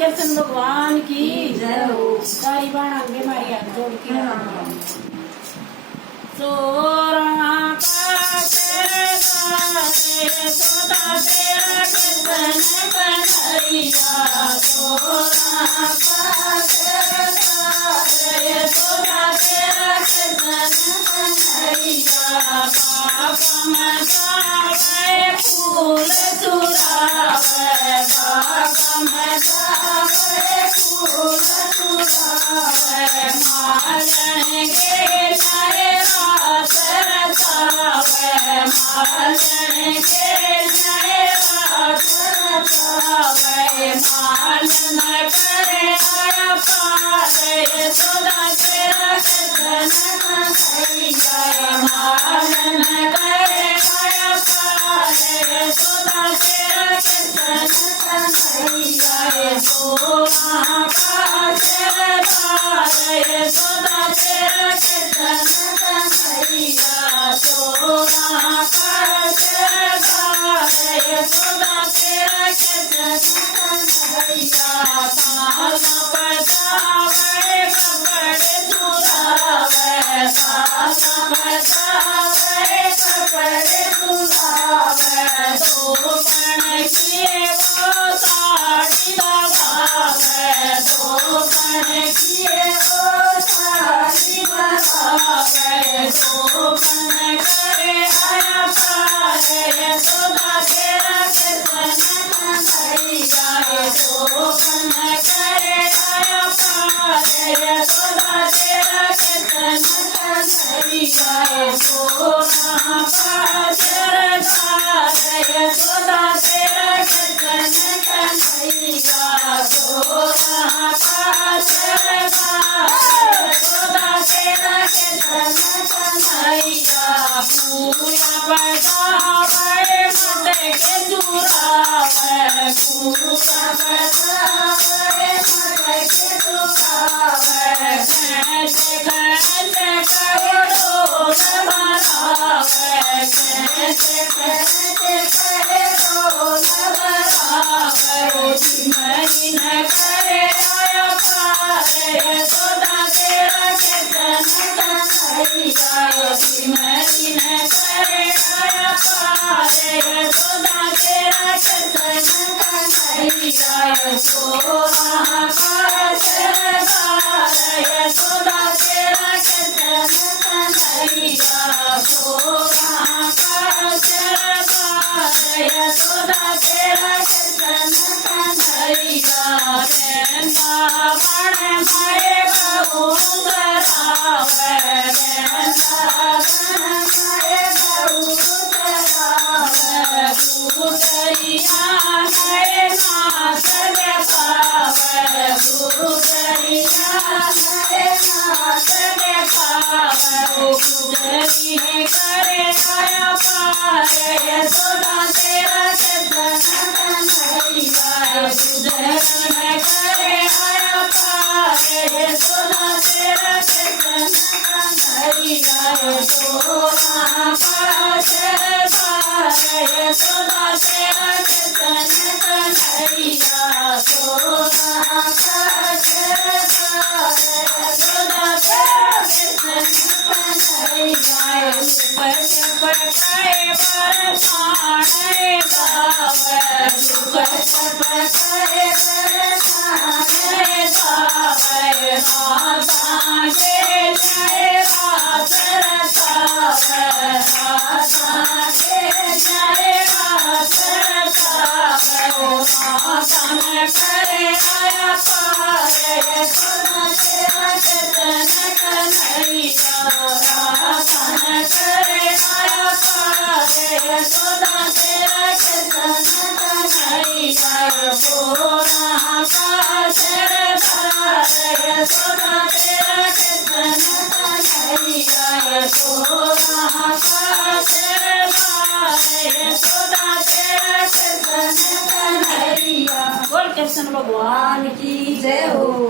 कृष्ण भगवान की जय हो। सारी बाण आगे मारी हाथ जोड़ के सोरा का सोदा तेरा कृष्ण कन्हैया सोरा का सोदा तेरा कृष्ण कन्हैया पाप में जावे फूल चुरावे पाप में जावे फूल चुरावे मालन के नए रात रचावे मालन के नए रात रचावे मालन करे आया पारे सदा तेरा कृष्ण कन्हैया मालन करे आया पारे सदा तेरा कृष्ण कन्हैया सोना का तेरा सदा तेरा कृष्ण कन्हैया सोना का तेरा सदा तेरा कृष्ण कन्हैया ताना बजावे कपड़े चुरावे ताना बजावे कपड़े चुरावे दो कण किए वो साड़ी लगावे दो कण किए वो साड़ी लगावे दो कण करे आया पारे सदा तेरा कृष्ण कन्हैया दो कण करे आया पारे सदा तेरा कृष्ण कन्हैया सोना पाचर सदा तेरा कृष्ण कन्हैया सोना पाचर सदा तेरा कृष्ण कन्हैया पूरा बजावे मटके चुरावे पूरा बजावे मटके चुरावे कैसे कैसे करो लगावे कैसे कैसे करो लगावे सिमरी न करे आया पारे सदा तेरा कृष्ण कन्हैया सिमरी न करे आया पारे सदा तेरा कृष्ण कन्हैया सोना का सदा तेरा कृष्ण कन्हैया सोना का सदा तेरा कृष्ण कन्हैया वृंदावन माए बहु करावे वृंदावन माए बहु करावे गुरुकरिया नए नाथ देखावे गुरुकरिया नए नाथ देखावे गुजरी करे आया पारे सदा तेरा कृष्ण कन्हैया गुजरी करे आया पारे सदा तेरा कृष्ण कन्हैया सोना पाचर सदा तेरा कृष्ण कन्हैया सोना पाचर सदा तेरा कृष्ण कन्हैया पटाए बरसाने गावे पटाए बरसाने गावे माता के जय रात रचावे माता के जय रात रचावे माता में करे आया पारे सदा तेरा कृष्ण कन्हैया राधन करे आया पारे सदा तेरा कृष्ण कन्हैया सोना का सदा तेरा कृष्ण कन्हैया सोना का सदा तेरा कृष्ण कन्हैया। बोल कृष्ण भगवान की जय हो।